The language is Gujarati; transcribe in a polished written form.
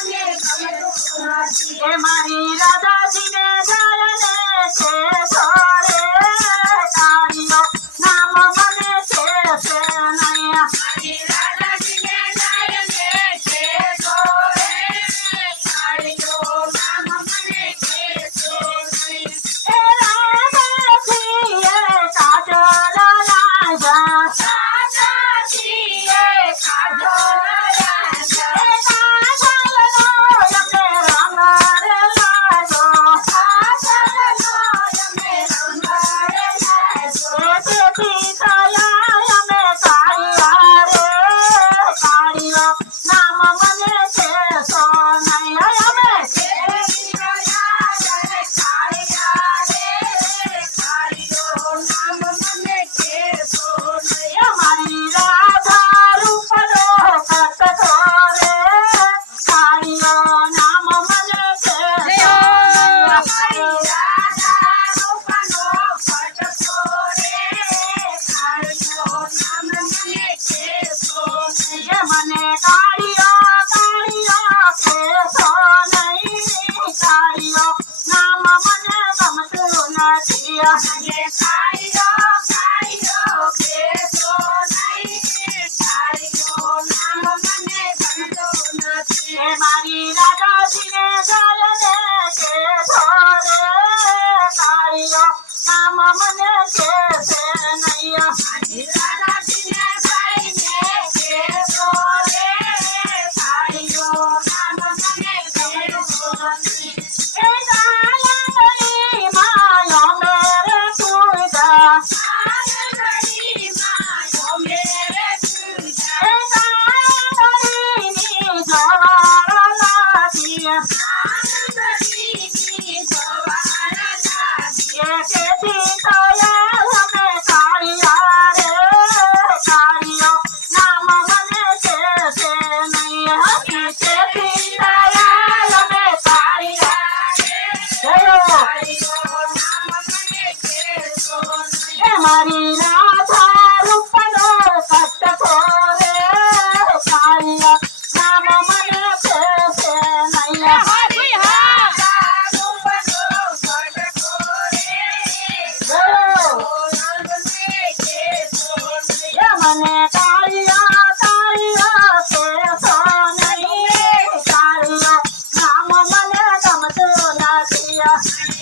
એ મારી રાધાજીને જાય ને છે સોરે કાળીઓ નામ મને છે નહીં મારી રાધાજીને જાય ને છે સોરે કાળીઓ નામ મને છે નહીં એ રાધાજીએ કાજલ લાજા રાધાજીએ કાજલ લાજા મારી રાધાજીને જાય ને છે સોરે કાળીઓ નામ મને છે નહીં મારી રાધાજીને જાય ને છે સોરે કાળીઓ નામ મને છે નહીં એ ગાયત્રી માયો મેરે પૂજા ગાયત્રી માયો મેરે પૂજા એ ગાયત્રીની જવાળ લાગી ગાયત્રીની જવાળ લાગી તેથી તયા અમે કાળિયા રે કાળિયો નામ મને છે નહીં તેથી તયા અમે કાળિયા રે કાળિયો નામ મને છે એ મારી રાધા રૂપનો કટ છોરે કાળિયા નામ મને છે નહીં હારી હા રૂપનો કટ છોરે મને કાળિયા કાળિયા છે સોનઈ કાળિયો નામ મને ગમતું નથી